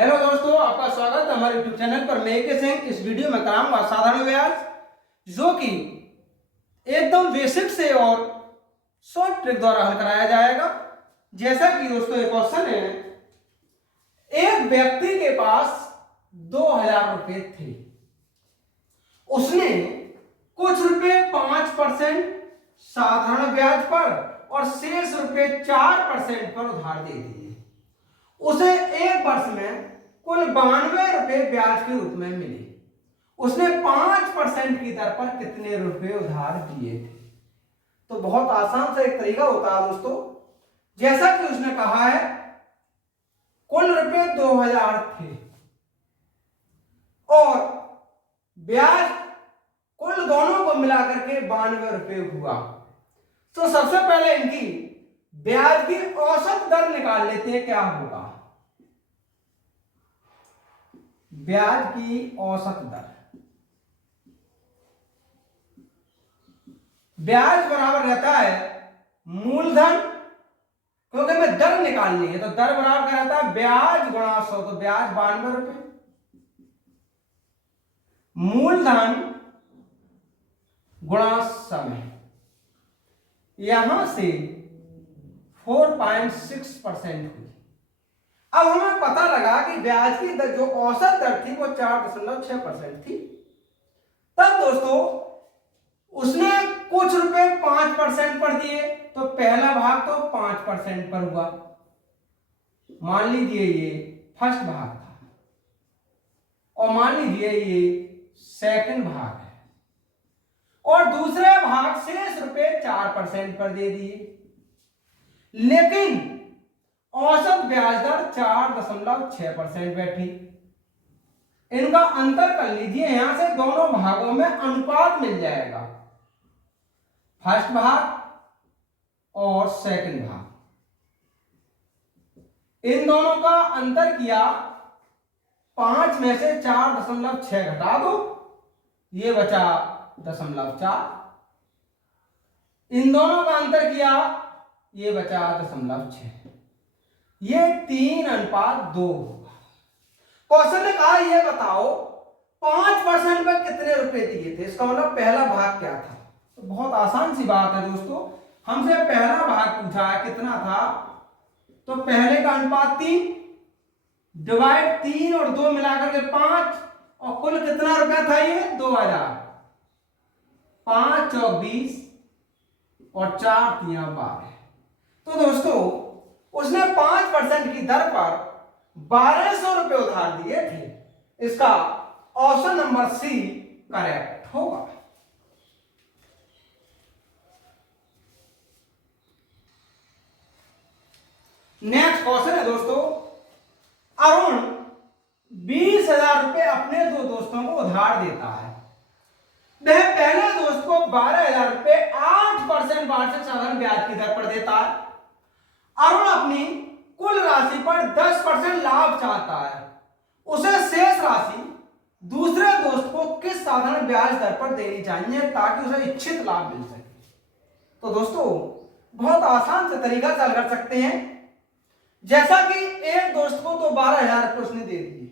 Hello दोस्तों, आपका स्वागत है हमारे यूट्यूब चैनल पर। मैं के सिंह इस वीडियो में कराऊंगा साधारण ब्याज, जो कि एकदम बेसिक से और शॉर्ट ट्रिक द्वारा हल कराया जाएगा। जैसा कि दोस्तों एक क्वेश्चन है, एक व्यक्ति के पास 2000 रुपए थे। उसने कुछ रुपए 5% साधारण ब्याज पर और शेष रुपए 4% पर उधार दे दिए। उसे एक वर्ष में कुल 92 रुपए ब्याज के रूप में मिले। उसने 5% की दर पर कितने रुपए उधार दिए थे? तो बहुत आसान सा एक तरीका होता है दोस्तों। जैसा कि उसने कहा है कुल रुपए 2000 थे और ब्याज कुल दोनों को मिलाकर के 92 रुपए हुआ। तो सबसे पहले इनकी ब्याज की औसत दर निकाल लेते हैं। क्या होगा? ब्याज की औसत दर, ब्याज बराबर रहता है मूलधन, क्योंकि हमें दर निकालनी है तो दर बराबर क्या रहता है ब्याज गुणा 100। तो ब्याज 92 रुपए, मूलधन गुणा समय, यहां से 4.6% हुई। अब हमें पता लगा कि ब्याज की दर जो औसत दर थी वो 4.6% थी। तब दोस्तों उसने कुछ रुपए 5% पर दिए, तो पहला भाग तो 5% पर हुआ। मान लीजिए ये फर्स्ट भाग था और मान लीजिए ये सेकंड भाग है, और दूसरे भाग शेष रुपए 4% पर दे दिए। लेकिन औसत ब्याज दर 4.6% बैठी। इनका अंतर कर लीजिए, यहां से दोनों भागों में अनुपात मिल जाएगा, फर्स्ट भाग और सेकंड भाग। इन दोनों का अंतर किया, 5 में से 4.6 घटा दो, ये बचा 0.4। इन दोनों का अंतर किया, ये बचा 0.6। ये 3:2 होगा। क्वेश्चन ने कहा ये बताओ 5% पर कितने रुपए दिए थे। इसका मतलब पहला भाग क्या था? तो बहुत आसान सी बात है दोस्तों, हमसे पहला भाग पूछा है कितना था, तो पहले का अनुपात 3 डिवाइड 3 और 2 मिलाकर के 5, और कुल कितना रुपया था ये 2000। 5 और 20 और 4 3 12। तो दोस्तों उसने 5% की दर पर 1200 रुपए उधार दिए थे। इसका ऑप्शन नंबर सी करेक्ट होगा। नेक्स्ट क्वेश्चन है दोस्तों, अरुण 20,000 रुपए अपने दो दोस्तों को उधार देता है। वह पहले दोस्त को 12,000 रुपए 8% वार्षिक साधारण ब्याज की दर पर देता है। अरुण अपनी कुल राशि पर 10% लाभ चाहता है। उसे शेष राशि दूसरे दोस्त को किस साधारण ब्याज दर पर देनी चाहिए ताकि उसे इच्छित लाभ मिल सके? तो दोस्तों बहुत आसान से तरीका से हल कर सकते हैं। जैसा कि एक दोस्त को तो 12,000 रुपए उसने दे दिए,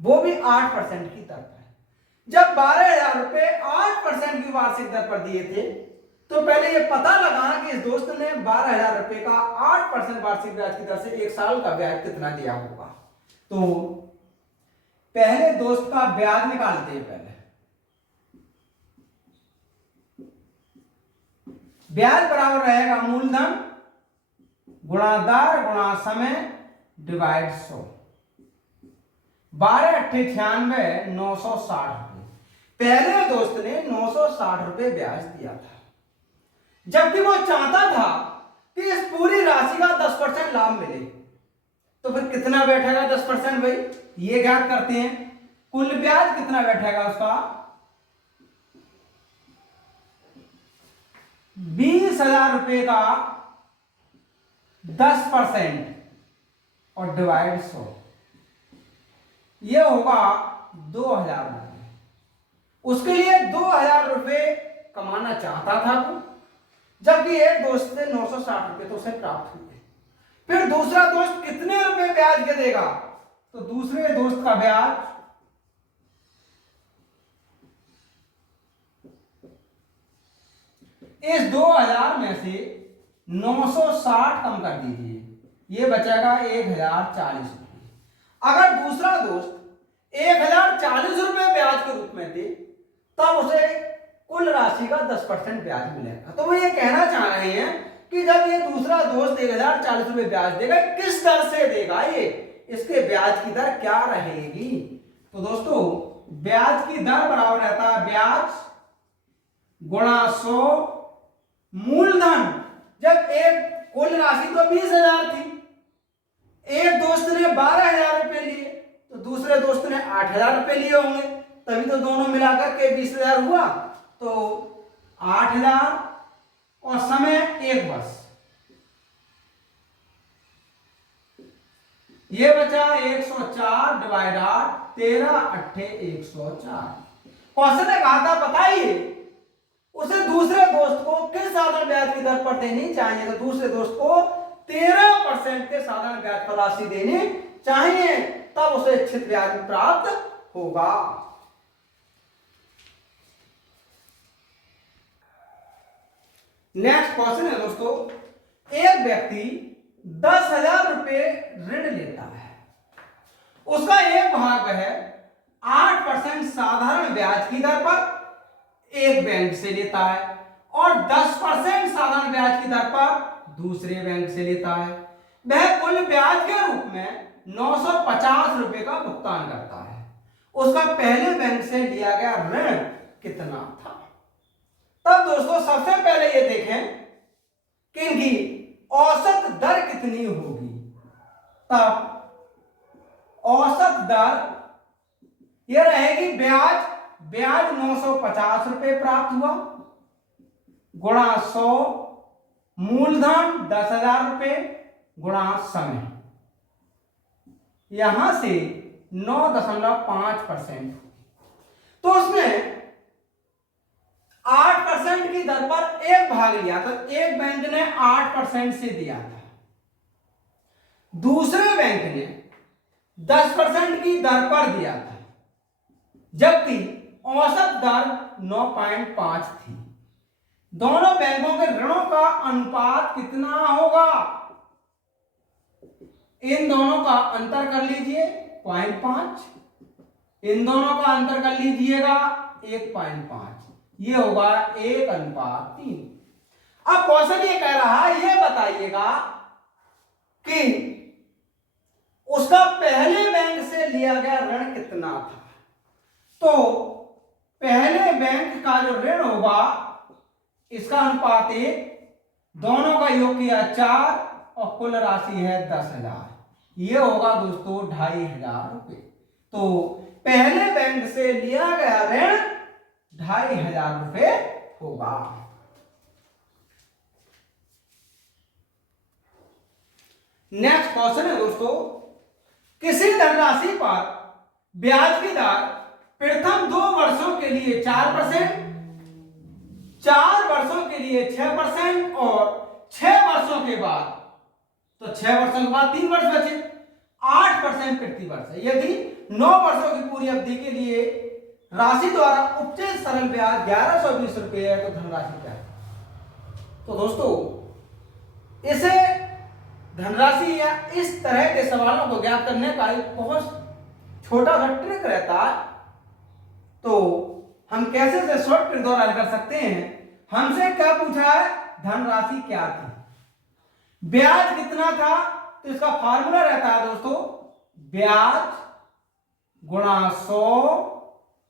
वो भी 8% की दर पर। जब 12,000 रुपए 8% की वार्षिक दर पर दिए थे, तो पहले ये पता लगा कि इस दोस्त ने 12,000 रुपए का 8% वार्षिक ब्याज की दर से 1 साल का ब्याज कितना दिया होगा। तो पहले दोस्त का ब्याज निकालते हैं। पहले ब्याज बराबर रहेगा मूलधन गुणा दर गुणा समय डिवाइड 100। 12 8 96 960 रुपए। पहले दोस्त ने 960 रुपए ब्याज दिया था, जबकि वो चाहता था कि इस पूरी राशि का 10% लाभ मिले। तो फिर कितना बैठेगा 10% भाई? ये ज्ञात करते हैं। कुल ब्याज कितना बैठेगा उसका? 20,000 रुपए का 10% और डिवाइड 100, ये होगा 2,000 रुपए। उसके लिए 2,000 रुपए कमाना चाहता था वो, जबकि एक दोस्त से 960 रुपए तो उसे प्राप्त हुए। फिर दूसरा दोस्त कितने रुपए ब्याज के देगा? तो दूसरे दोस्त का ब्याज इस 2000 में से 960 कम कर दीजिए, ये बचेगा 1040 रुपये। अगर दूसरा दोस्त 1040 रुपये ब्याज के रूप में दे तब उसे कुल राशि का 10% ब्याज मिलेगा। तो वो ये कहना चाह रहे हैं कि जब ये दूसरा दोस्त 1040 रुपये ब्याज देगा, किस दर से देगा, ये इसके ब्याज की दर क्या रहेगी। तो दोस्तों ब्याज की दर बराबर रहता है ब्याज गुणा 100 मूलधन। जब एक कुल राशि तो 20,000 थी, एक दोस्त ने 12,000 रुपए लिए तो दूसरे दोस्त ने 8,000 रुपए लिए होंगे, तभी तो दोनों मिलाकर के 20,000 हुआ। तो 8,000 और समय 1 वर्ष, ये बचा 104 डिवाइड 8, 13 8 104। क्वेश्चन ने कहा था बताइए उसे दूसरे दोस्त को किस साधारण ब्याज की दर पर देनी चाहिए। तो दूसरे दोस्त को 13% के साधारण ब्याज पर राशि देनी चाहिए, तब उसे इच्छित ब्याज प्राप्त होगा। नेक्स्ट क्वेश्चन है दोस्तों, एक व्यक्ति 10,000 रुपए ऋण लेता है, उसका एक भाग है 8% साधारण ब्याज की दर पर एक बैंक से लेता है और 10% साधारण ब्याज की दर पर दूसरे बैंक से लेता है। वह कुल ब्याज के रूप में 950 रुपए का भुगतान करता है। उसका पहले बैंक से लिया गया ऋण कितना था। तब दोस्तों सबसे पहले ये देखें कि इनकी औसत दर कितनी होगी। तब औसत दर यह रहेगी ब्याज 950 रुपए प्राप्त हुआ गुणा 100 मूलधन 10,000 रुपए गुणा समय, यहां से 9.5%। तो उसने 8% की दर पर एक भाग लिया, तो एक बैंक ने 8% से दिया था, दूसरे बैंक ने 10% की दर पर दिया था, जबकि औसत दर 9.5 थी। दोनों बैंकों के ऋणों का अनुपात कितना होगा। इन दोनों का अंतर कर लीजिए 0.5, इन दोनों का अंतर कर लीजिएगा 1.5, ये होगा 1:3। अब क्वेश्चन ये कह रहा है, ये बताइएगा कि उसका पहले बैंक से लिया गया ऋण कितना था। तो पहले बैंक का जो ऋण होगा इसका अनुपात 1, दोनों का योग किया 4 और कुल राशि है 10,000, ये होगा दोस्तों 2,500 रुपए। तो पहले बैंक से लिया गया ऋण 2,500 रुपए होगा। नेक्स्ट क्वेश्चन है दोस्तों, किसी धनराशि पर ब्याज की दर प्रथम 2 वर्षों के लिए 4%, 4 वर्षों के लिए 6% और 6 वर्षों के बाद, तो 6 वर्षों के बाद 3 वर्ष बचे, 8% प्रति वर्ष है। यदि 9 वर्षों की पूरी अवधि के लिए राशि द्वारा उपचित सरल ब्याज 1120 रुपए है, तो धनराशि क्या है। तो दोस्तों इसे धनराशि या इस तरह के सवालों को ज्ञात करने का एक बहुत छोटा सा ट्रिक रहता है। तो हम कैसे से शॉर्ट ट्रिक द्वारा हल कर सकते हैं। हमसे क्या पूछा है, धनराशि क्या थी, ब्याज कितना था, तो इसका फार्मूला रहता है दोस्तों ब्याज गुणा 100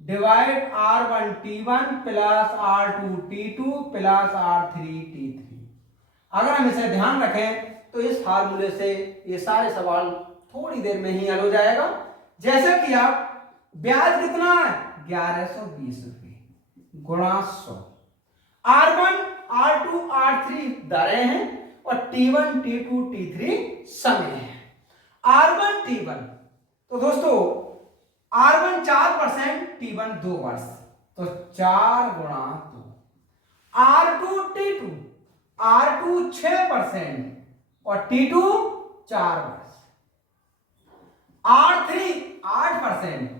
divide R1T1 plus R2T2 plus R3T3। अगर हम इसे ध्यान रखें तो इस फार्मूले से ये सारे सवाल थोड़ी देर में ही हल हो जाएगा। जैसे कि आप ब्याज कितना है 1120 रुपए गुणा 100, R1 R2 R3 दरें हैं और T1 T2 T3 समय है। R1 T1 तो दोस्तों R1 4%, T1 2 वर्ष, तो 4 गुणा 2। R2 T2 R2 6% और T2 4 वर्ष। R3 8%।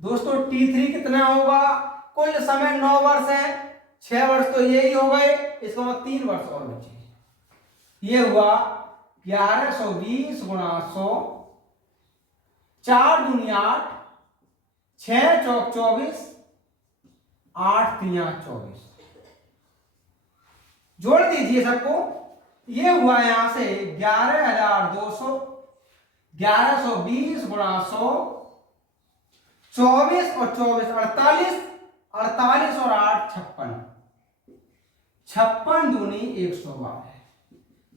दोस्तों T3 कितना होगा? कुल समय 9 वर्ष है, 6 वर्ष तो यही हो गए, इसका मतलब 3 वर्ष और बचे। ये हुआ 1120 गुणा 100, 4 दूनी 8, 6 चौक 24, 8 तिया 24। जोड़ दीजिए सबको। ये हुआ यहां से 11,200, 1120 गुणा 100, 24 और 24 48, 48 और 8 56, 56 दूनी 112।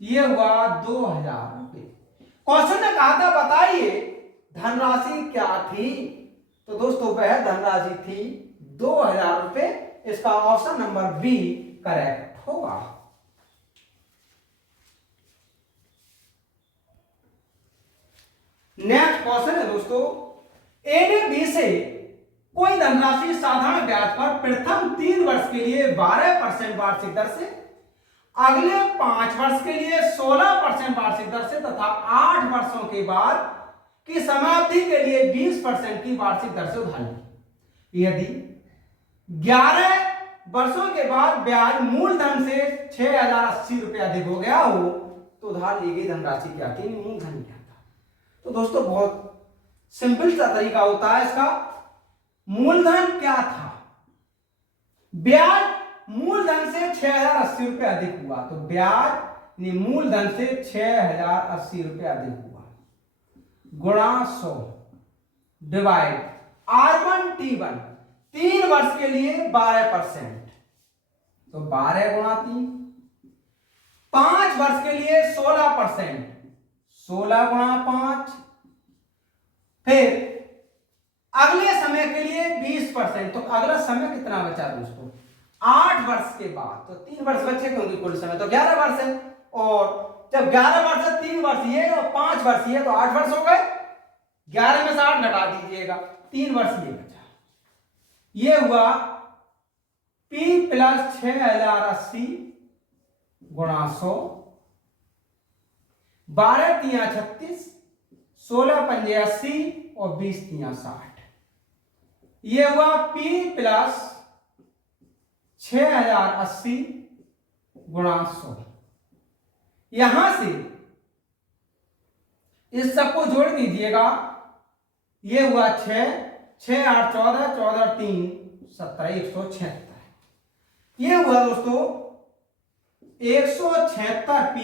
ये हुआ 2000 रुपये। क्वेश्चन ने कहा था बताइए धनराशि क्या थी? तो दोस्तों वह धनराशि थी 2000 रुपये। इसका ऑप्शन नंबर बी करेक्ट होगा। नेक्स्ट क्वेश्चन है दोस्तों, ए ने बी से कोई धनराशि साधारण ब्याज पर प्रथम 3 वर्ष के लिए 12% वार्षिक दर से, अगले 5 वर्ष के लिए 16% वार्षिक दर से तथा 8 वर्षों के बाद की समाप्ति के लिए 20% की वार्षिक दर से उधार ली। यदि 11 वर्षों के बाद ब्याज मूलधन से 6080 रुपये अधिक हो गया हो तो उधार ली गई धनराशि क्या थी? मूलधन क्या था? तो दोस्तों बहुत सिंपल सा तरीका होता है इसका। मूलधन क्या था? ब्याज मूलधन से 6080 रुपये अधिक हुआ, तो ब्याज मूलधन से 6080 रुपये अधिक हुआ गुणा 100 डिवाइड R1 T1 3 वर्ष के लिए 12%, तो 12 गुणा 3, 5 वर्ष के लिए 16%, 16 गुणा 5, फिर अगले समय के लिए 20%, तो अगला समय कितना बचा दोस्तों? 8 वर्ष के बाद, तो 3 वर्ष बचे क्योंकि कुल समय तो 11 वर्ष है, और जब 11 वर्ष है 3 वर्ष ये और 5 वर्ष ये, तो 8 वर्ष हो गए। 11 में से 8 घटा दीजिएगा, 3 वर्ष ये बचा। ये हुआ P प्लस 6080 गुणा 100, 12 तिया 36, 16 पंजे 80 और 20 तिया 60। ये हुआ P प्लस 6080 गुणा 100। यहां से इस सबको जोड़ दीजिएगा। ये हुआ 6, 6 8 14, 14 3 17, 176। ये हुआ दोस्तों 176P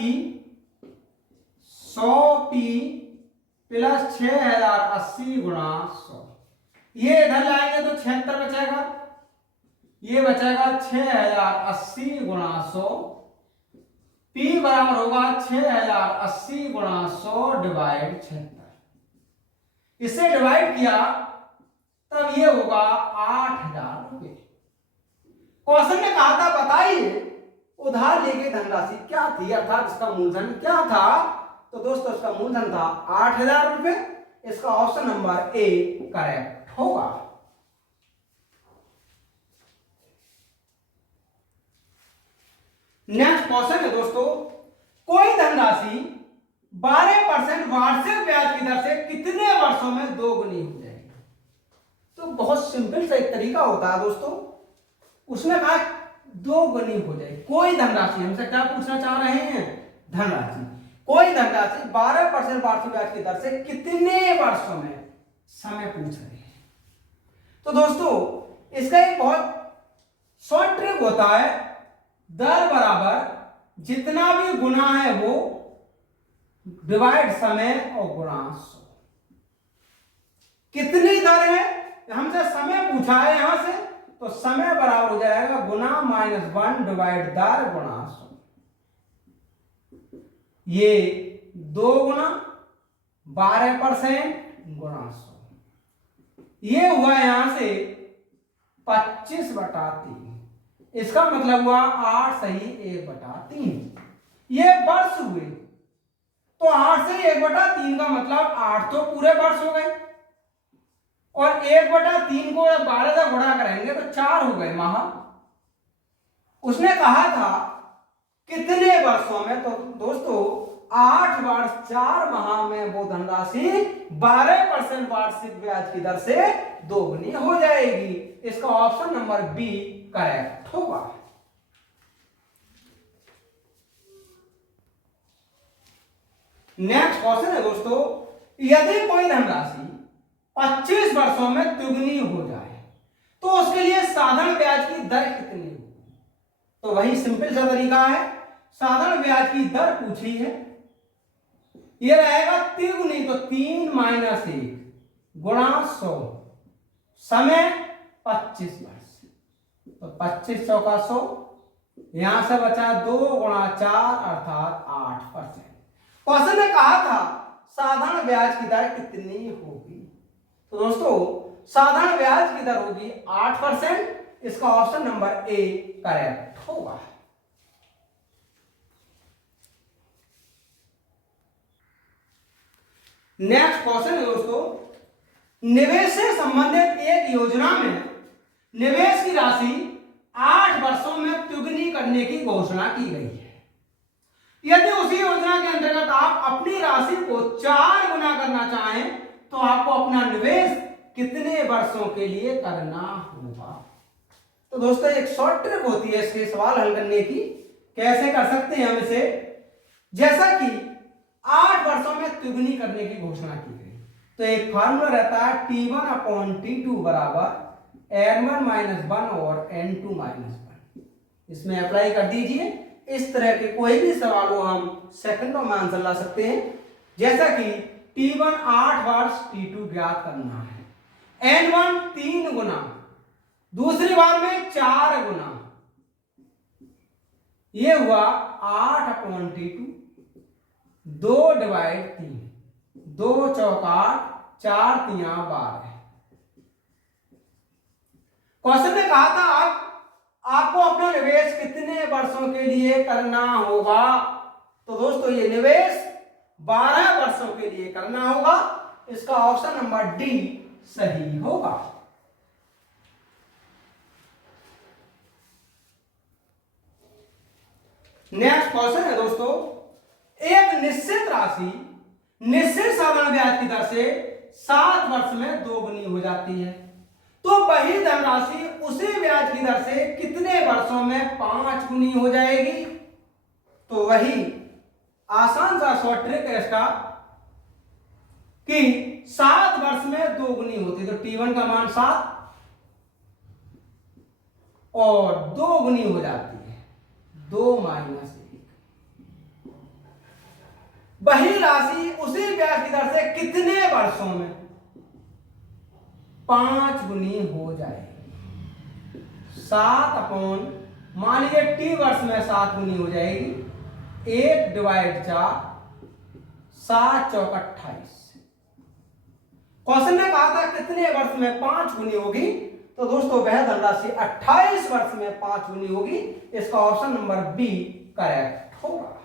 100P प्लस 6080 गुणा 100। ये इधर लाएंगे तो 76 बचेगा, ये बचेगा 6080 गुणा 100। P बराबर होगा 6080 गुणा 100 डिवाइड 76। इसे डिवाइड किया तब ये होगा 8000 रुपये। क्वेश्चन ने कहा था बताइए उधार ली गई धनराशि क्या थी, अर्थात इसका मूलधन क्या था? तो दोस्तों इसका मूलधन था 8000 रुपये। इसका ऑप्शन नंबर ए करेक्ट होगा। नेक्स्ट क्वेश्चन है दोस्तों, कोई धनराशि 12% वार्षिक ब्याज की दर से कितने वर्षों में दोगुनी हो जाएगी? तो बहुत सिंपल सा एक तरीका होता है दोस्तों। उसने कहा दोगुनी हो जाएगी। कोई धनराशि, हमसे क्या पूछना चाह रहे हैं? धनराशि। कोई धनराशि 12% वार्षिक ब्याज की दर से कितने वर्षों में, समय पूछ रहे हैं। तो दोस्तों इसका एक बहुत शॉर्ट ट्रिक होता है, दर बराबर जितना भी गुना है वो डिवाइड समय और गुणा 100। कितनी दर है? हमसे समय पूछा है यहां से, तो समय बराबर हो जाएगा गुना -1 डिवाइड दर गुणा 100। ये 2 गुना 12% गुणा 100। ये हुआ यहां से 25/3। इसका मतलब हुआ 8 सही 1/3। ये वर्ष हुए, तो 8 से 1/3 का मतलब 8 तो पूरे वर्ष हो गए, और 1/3 को 12 से गुणा करेंगे तो 4 हो गए माह। उसने कहा था कितने वर्षों में, तो दोस्तों 8 वर्ष 4 माह में वो धनराशि 12% वार्षिक ब्याज की दर से दोगुनी हो जाएगी। इसका ऑप्शन नंबर बी करेक्ट होगा। नेक्स्ट क्वेश्चन है दोस्तों, यदि कोई धनराशि 25 वर्षों में दुगनी हो जाए तो उसके लिए साधारण ब्याज की दर कितनी होगी? तो वही सिंपल सा तरीका है, साधारण ब्याज की दर पूछी है, ये रहेगा तिगुनी, तो 3 - 1 गुणा 100, समय 25 वर्ष, तो 25 चौका 100, यहां से बचा 2 × 4 अर्थात 8%। क्वेश्चन ने कहा था साधारण ब्याज की दर कितनी होगी, तो दोस्तों साधारण ब्याज की दर होगी 8%। इसका ऑप्शन नंबर ए करेक्ट होगा। नेक्स्ट क्वेश्चन है दोस्तों, निवेश से संबंधित एक योजना में निवेश की राशि 8 वर्षों में दुगनी करने की घोषणा की गई है। यदि उसी योजना के अंतर्गत आप अपनी राशि को 4 गुना करना चाहें तो आपको अपना निवेश कितने वर्षों के लिए करना होगा? तो दोस्तों एक शॉर्ट ट्रिक होती है इसके सवाल हल करने की, कैसे कर सकते हैं हम इसे, जैसा कि 8 वर्षों में दुगनी करने की घोषणा की गई तो एक फार्मूला रहता है T1/T2 बराबर N1 - 1 और N2 - 1। इसमें अप्लाई कर दीजिए। इस तरह के कोई भी सवाल को हम सेकंडों में आंसर ला सकते हैं, जैसा कि T1 8 वर्ष, T2 ज्ञात करना है, N1 3 गुना, दूसरी बार में 4 गुना, ये हुआ 8/T2, 2/3, 2 चौका 8, 4 तिया 12। क्वेश्चन ने कहा था आपको अपना निवेश कितने वर्षों के लिए करना होगा, तो दोस्तों ये निवेश 12 वर्षों के लिए करना होगा। इसका ऑप्शन नंबर डी सही होगा। नेक्स्ट क्वेश्चन है दोस्तों, एक निश्चित राशि निश्चित साधारण ब्याज की दर से 7 वर्ष में दोगुनी हो जाती है, तो वही धनराशि उसी ब्याज की दर से कितने वर्षों में 5 गुनी हो जाएगी? तो वही आसान सा शॉर्ट ट्रिक है इसका कि 7 वर्ष में दोगुनी होती, तो T1 का मान 7 और 2 गुनी हो जाती है 2 - 1। वही राशि उसी ब्याज की दर से कितने वर्षों में 5 गुनी हो जाएगी? 7 मान लीजिए T वर्ष में 7 गुनी हो जाएगी, 1/4, 7 चौक 28। क्वेश्चन ने कहा था कितने वर्ष में 5 गुनी होगी, तो दोस्तों वह धनराशि 28 वर्ष में 5 गुनी होगी। इसका ऑप्शन नंबर बी करेक्ट होगा।